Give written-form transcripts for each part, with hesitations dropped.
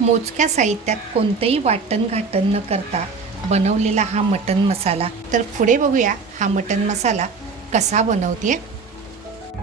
मोजक्या साहित्यात कोणतंही वाटण घाटण न करता बनवलेला हा मटण मसाला. तर पुढे बघूया हा मटण मसाला कसा बनवते.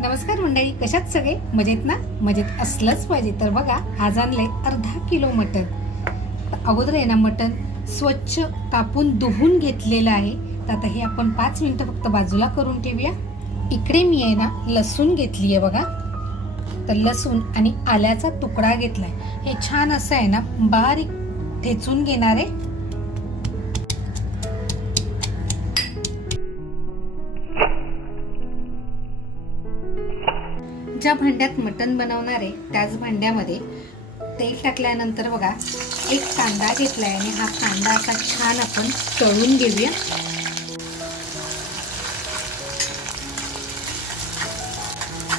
नमस्कार मंडळी, कशात सगळे मजेत ना? मजेत असलंच पाहिजे. तर बघा, आज आणले अर्धा किलो मटण. अगोदर आहे ना, मटण स्वच्छ कापून धुवून घेतलेलं आहे. तर आता हे आपण 5 मिनिटं फक्त बाजूला करून ठेवूया. इकडे मी आहे ना लसूण घेतली आहे बघा. तर लसूण आणि आल्याचा तुकडा घेतलाय. हे छान असं आहे ना बारीक ठेचून घेणार आहे. ज्या भांड्यात मटण बनवणार आहे त्याच भांड्यामध्ये तेल टाकल्यानंतर बघा, एक कांदा घेतलाय आणि हा कांदा असा छान आपण तळून घेऊया.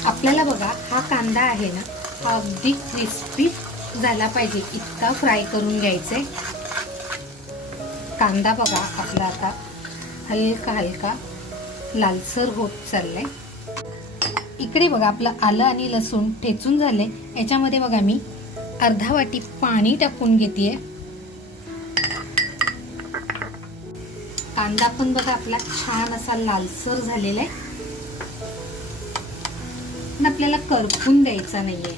आपल्याला बघा, हा कांदा आहे ना, हा अगदी क्रिस्पी झाला पाहिजे इतका फ्राय करून घ्यायचा आहे. कांदा बघा आपला आता हलका हलका लालसर होत चाललाय. इकडे बघा, आपलं आलं आणि लसूण ठेचून झाले. याच्यामध्ये बघा मी अर्धा वाटी पाणी टाकून घेते. कांदा पण बघा आपला छान असा लालसर झालेला आहे. पण आपल्याला करपून द्यायचा नाहीये.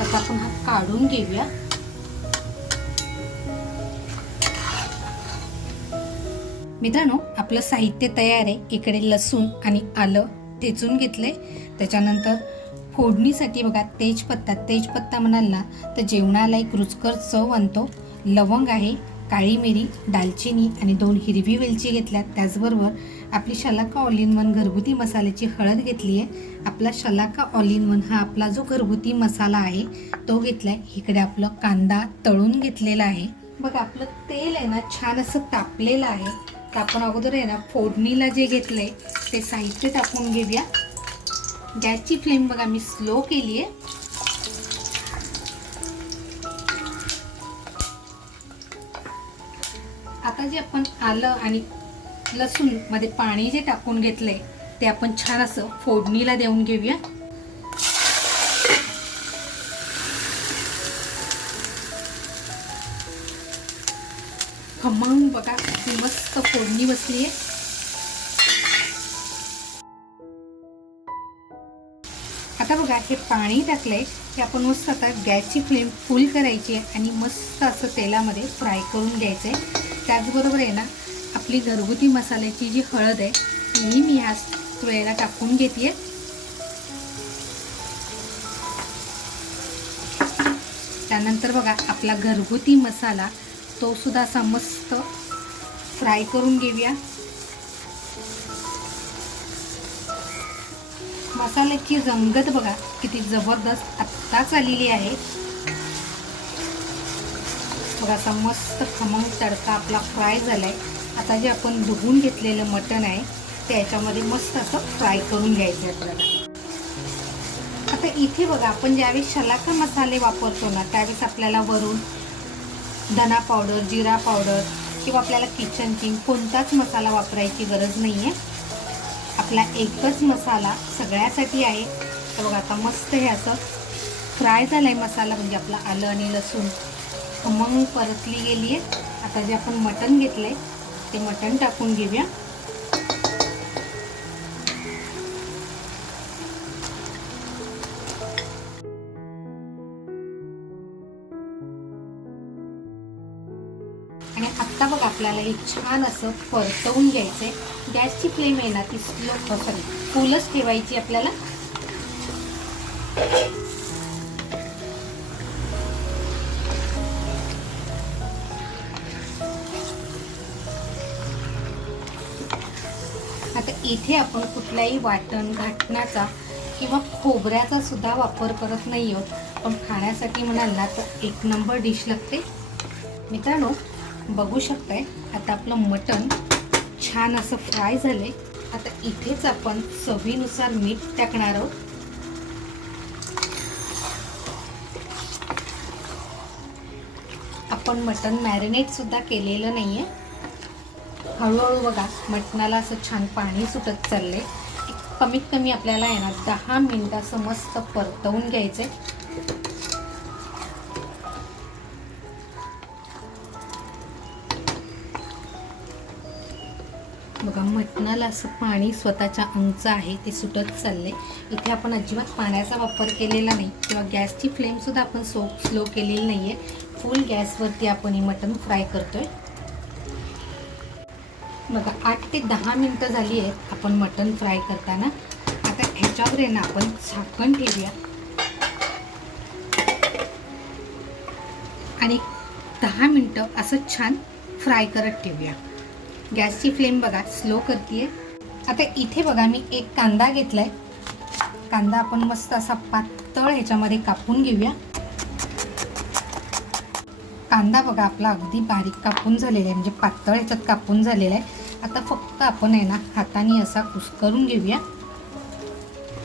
आता आपण हा काढून घेऊया. मित्रांनो, आपलं साहित्य तयार आहे. इकडे लसूण आणि आलं ठेचून घेतलंय. त्याच्यानंतर फोडणीसाठी बघा तेजपत्ता म्हणाल ना तर जेवणाला एक रुचकर चव आणतो. लवंग आहे, काळी मिरी, दालचिनी आणि 2 हिरवी वेलची घेतल्यात. त्याचबरोबर आपली शलाका ऑल इन वन घरगुती मसाल्याची हळद घेतली आहे. आपला शलाका ऑल इन वन हा आपला जो घरगुती मसाला आहे तो घेतलाय. इकडे आपलं कांदा तळून घेतलेला आहे. बघा, आपलं तेल आहे ना छान असं तापलेलं आहे. तर आपण अगोदर आहे ना फोडणीला जे घेतलंय ते साहित्य टाकून घेऊया. गॅसची फ्लेम बघा मी स्लो केली आहे. आता जे आपण आलं आणि लसूण मध्ये पाणी जे टाकून घेतलंय ते आपण छान असं फोडणीला देऊन घेऊया. खमंग बघा मस्त फोडणी बसली आहे. आता बघा, हे पाणी टाकलंय की आपण मस्त आता गॅसची फ्लेम फुल करायची आहे आणि मस्त असं तेलामध्ये फ्राय करून घ्यायचं आहे. त्याचबरोबर आहे ना, आपली घरगुती मसाल्याची जी हळद आहे ती मी ह्याच वेळेला टाकून घेते. त्यानंतर बघा, आपला घरगुती मसाला तो सुद्धा असा मस्त फ्राय करून घेऊया. मसाल्याची रंगत बघा किती जबरदस्त आत्ताच आलेली आहे. बघा, असा मस्त खमंग तडका आपला फ्राय झालाय. आता जे आपण धुवून घेतलेलं मटण आहे ते याच्यामध्ये मस्त असं फ्राय करून घ्यायचं आहे आपल्याला. आता इथे बघा, आपण ज्यावेळेस शलाका मसाले वापरतो ना त्यावेळेस आपल्याला वरून धना पावडर, जिरा पावडर किंवा आपल्याला किचन किंग कोणताच मसाला वापरायची गरज नाही आहे. आपला एकच मसाला सगळ्यासाठी आहे. तर बघा, आता मस्त हे असं फ्राय झालं आहे मसाला, म्हणजे आपला आलं आणि लसूण खमंग परतली गेली आहे. आता जे आपण मटण घेतलं आहे ते मटण टाकून घेऊया. आणि आत्ता बघा, आपल्याला हे छान असं परतवून घ्यायचं आहे. गॅसची फ्लेम आहे ना ती स्लो फुलच ठेवायची आपल्याला. आता इथे आपण कुठल्याही वाटण घाटणाचा किंवा खोबऱ्याचा सुद्धा वापर करत नाही आहोत. पण खाण्यासाठी म्हणाल ना तर एक नंबर डिश लागते. मित्रांनो, बघू शकताय आता आपलं मटण छान असं फ्राय झालंय. आता इथेच आपण चवीनुसार मीठ टाकणार आहोत. आपण मटण मॅरिनेट सुद्धा केलेलं नाहीये. हळूहळू बघा मटणाला असं छान पाणी सुटत चाललंय. कमीत कमी आपल्याला आहे ना 10 मिनिटं असं मस्त परतवून घ्यायचे. बघा मटणाला असं पाणी स्वतःच्या अंगचं आहे ते सुटत चाललंय. इथे आपण अजिबात पाण्याचा वापर केलेला नाही किंवा गॅसची फ्लेमसुद्धा आपण स्लो केलेली नाही आहे. फुल गॅसवरती आपण हे मटण फ्राय करतोय. बघा 8 ते 10 मिनटं झाली आहेत आपण मटण फ्राय करताना. आता ह्याच्यावर आहे ना आपण झाकण ठेवूया आणि 10 मिनटं असं छान फ्राय करत ठेवूया. गॅसची फ्लेम बघा स्लो करते. आता इथे बघा मी एक कांदा घेतलाय. कांदा आपण मस्त असा पातळ ह्याच्यामध्ये कापून घेऊया. कांदा बघा आपला अगदी बारीक कापून झालेला आहे, म्हणजे पातळ ह्याच्यात कापून झालेला आहे. आता फक्त आपण आहे ना हाताने असा कुस्करून घेऊया.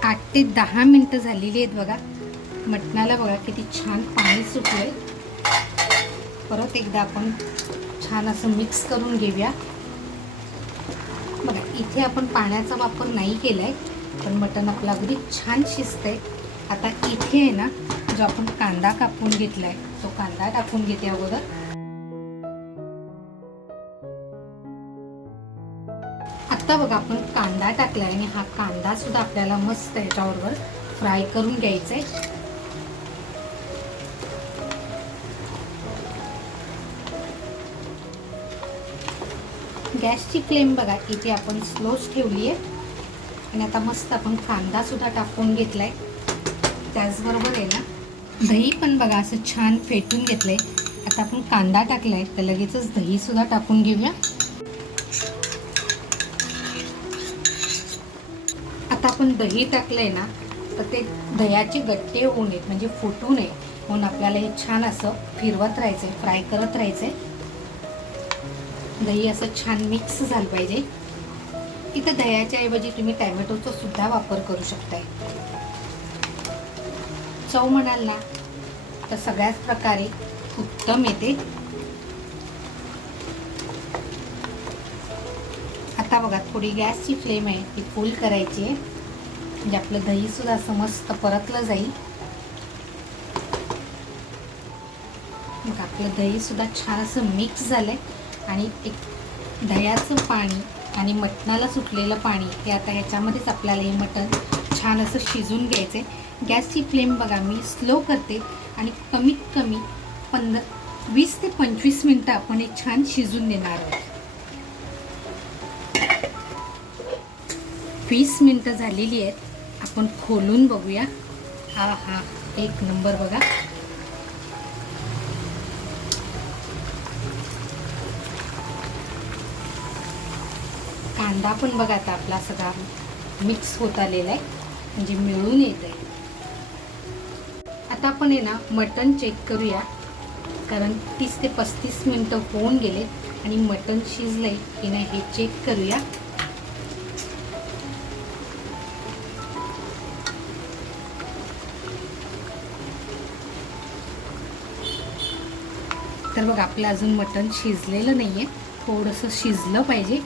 8 ते 10 मिनटं झालेली आहेत बघा. मटणाला बघा किती छान पाणी सुटलंय. परत एकदा आपण छान असं मिक्स करून घेऊया. बघा इथे आपण पाण्याचा वापर नाही केलाय, पण मटण आपलं अगदी छान शिजतंय. आता इथे आहे ना जो आपण कांदा कापून घेतलाय तो कांदा टाकून घेते अगोदर. आता बघा आपण कांदा टाकलाय आणि हा कांदा सुद्धा आपल्याला मस्त याच्याबरोबर फ्राय करून घ्यायचा आहे. गॅसची फ्लेम बघा इथे आपण स्लोच ठेवली आहे आणि आता मस्त आपण कांदा सुद्धा टाकून घेतलाय. त्याचबरोबर आहे ना दही पण बघा असं छान फेटून घेतलंय. आता आपण कांदा टाकलाय तर लगेचच दही सुद्धा टाकून घेऊया. आता आपण दही टाकलंय ना तर ते दह्याचे गट्टे होऊ नयेत, म्हणजे फुटू नये म्हणून आपल्याला हे छान असं फिरवत राहायचंय, फ्राय करत राहायचंय. दही असं छान मिक्स झालं पाहिजे. इथं दह्याच्या ऐवजी तुम्ही टॅमॅटोचा सुद्धा वापर करू शकताय. चव म्हणाल ना तर सगळ्याच प्रकारे उत्तम येते. आता बघा थोडी गॅसची फ्लेम आहे ती फुल करायची आहे, म्हणजे आपलं दही सुद्धा असं मस्त परतलं जाईल. मग आपलं दही सुद्धा छान असं मिक्स झालंय आणि एक दह्याचं पाणी आणि मटणाला सुटलेलं पाणी हे आता ह्याच्यामध्येच आपल्याला हे मटण छान असं शिजून घ्यायचं आहे. गॅसची फ्लेम बघा मी स्लो करते आणि कमीत कमी 20 ते 25 मिनटं आपण हे छान शिजून देणार आहोत. 20 मिनटं झालेली आहेत. आपण खोलून बघूया. हा एक नंबर बघा. कांदा पण बघा आता आपला सगळा मिक्स होत आलेला आहे, म्हणजे मिळून येत आहे. आता आपण आहे ना मटण चेक करूया, कारण 30 ते 35 मिनटं होऊन गेले आणि मटण शिजलंय की नाही हे चेक करूया. तर बघा आपलं अजून मटण शिजलेलं नाही आहे, थोडंसं शिजलं पाहिजे.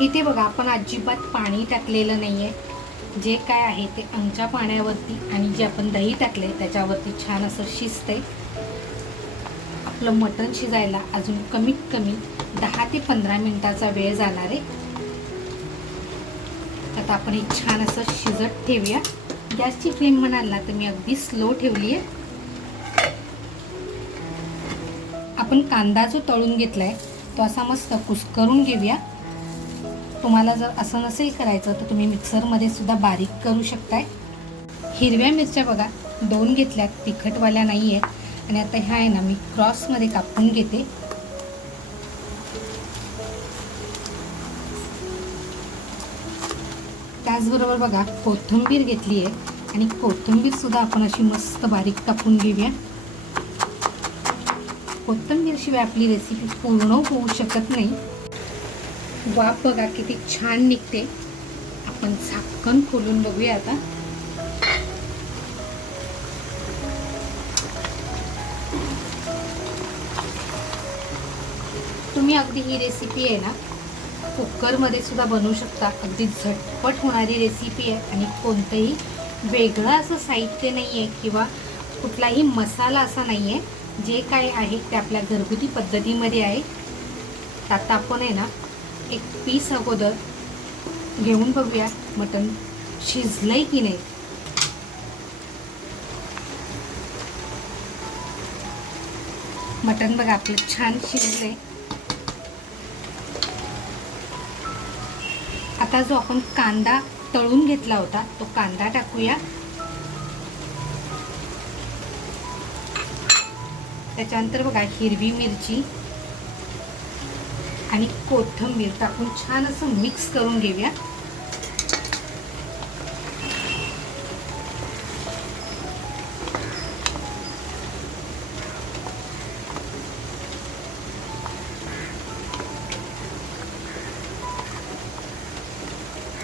इथे बघा आपण अजिबात पाणी टाकलेलं नाही आहे. जे काय आहे ते अंगच्या पाण्यावरती आणि जे आपण दही टाकले त्याच्यावरती छान असं शिजतंय. आपलं मटण शिजायला अजून कमीत कमी 10 ते 15 मिनटाचा वेळ जाणार आहे. आता आपण हे छान असं शिजत ठेवूया. गॅसची फ्लेम म्हणाल ना तर मी अगदी स्लो ठेवली आहे. आपण कांदा जो तळून घेतलाय तो असा मस्त कुस्करून घेऊया. तुम्हाला जर असं नसेल करायचं तर तुम्ही मिक्सरमध्ये सुद्धा बारीक करू शकताय. हिरव्या मिरच्या बघा 2 घेतल्यात, तिखटवाल्या नाही आहेत. आणि आता ह्या आहे ना मी क्रॉसमध्ये कापून घेते. त्याचबरोबर बघा कोथिंबीर घेतली आहे आणि कोथिंबीर सुद्धा आपण अशी मस्त बारीक कापून घेऊया. कोथिंबीरशिवाय आपली रेसिपी पूर्ण होऊ शकत नाही. वाफ बघा किती छान निघते. आपण झाकण खोलून बघूया आता. तुम्ही अगदी ही रेसिपी आहे ना कुकरमध्ये सुद्धा बनवू शकता. अगदी झटपट होणारी रेसिपी आहे आणि कोणतंही वेगळं असं साहित्य नाही आहे किंवा कुठलाही मसाला असा नाही आहे. जे काय आहे ते आपल्या घरगुती पद्धतीमध्ये आहे. आता आपण आहे ना एक पीस अगोदर घेऊन बघूया मटण शिजलंय की नाही. मटण बघा आपलं छान शिजलंय. आता जो आपण कांदा तळून घेतला होता तो कांदा टाकूया. त्याच्यानंतर बघा हिरवी मिरची आणि कोथिंबीर टाकून छान असं मिक्स करून घेऊया.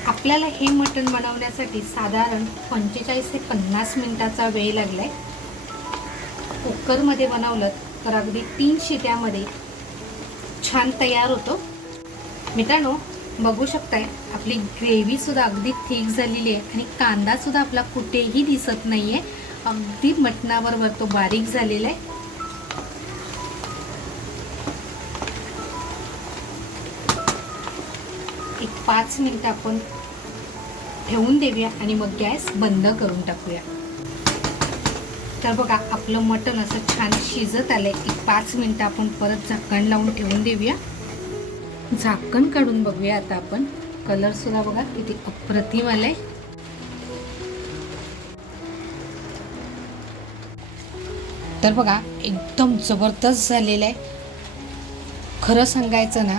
आपल्याला हे मटण बनवण्यासाठी साधारण 45 ते 50 मिनिटाचा वेळ लागलाय. कुकरमध्ये बनवलं तर अगदी 3 शिट्यामध्ये छान तयार होतो. मित्रांनो बघू शकताय आपली ग्रेव्ही सुद्धा अगदी थिक झालेली आहे आणि कांदा सुद्धा आपला कुठेही दिसत नाहीये. अगदी मटणाबरोबर तो बारीक झालेला आहे. एक 5 मिनिटं आपण ठेवून देऊया आणि मग गॅस बंद करून टाकूया. तर बघा आपलं मटण असं छान शिजत आलंय. एक 5 मिनिटं आपण परत झाकण लावून ठेवून देऊया. झाकण काढून बघूया आता आपण. कलर सुद्धा बघा किती अप्रतिम आलाय. तर बघा एकदम जबरदस्त झालेलं आहे. खरं सांगायचं ना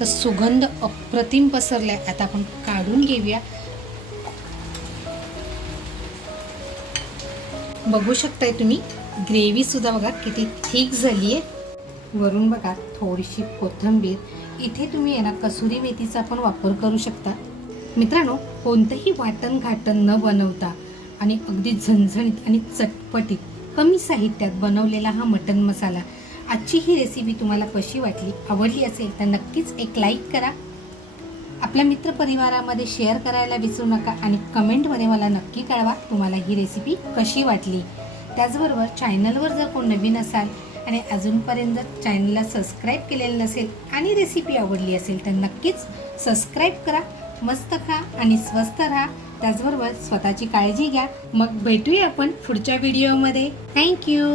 तर सुगंध अप्रतिम पसरलाय. आता आपण काढून घेऊया. बघू शकताय तुम्ही ग्रेव्ही सुद्धा बघा किती थिक झाली आहे. वरून बघा थोडीशी कोथिंबीर. इथे तुम्ही आहे ना कसुरी मेथीचा पण वापर करू शकता. मित्रांनो कोणतंही वाटण घाटण न बनवता आणि अगदी झणझणीत आणि चटपटीत कमी साहित्यात बनवलेला हा मटण मसाला. आजची ही रेसिपी तुम्हाला कशी वाटली, आवडली असेल तर नक्कीच एक लाईक करा. आपल्या मित्रपरिवारामध्ये शेअर करायला विसरू नका आणि कमेंटमध्ये मला नक्की कळवा तुम्हाला ही रेसिपी कशी वाटली. त्याचबरोबर चॅनलवर जर कोण नवीन असाल आणि अजूनपर्यंत जर चॅनलला सबस्क्राईब केलेलं नसेल आणि रेसिपी आवडली असेल तर नक्कीच सबस्क्राईब करा. मस्त खा आणि स्वस्थ राहा. त्याचबरोबर स्वतःची काळजी घ्या. मग भेटूया आपण पुढच्या व्हिडिओमध्ये. थँक्यू.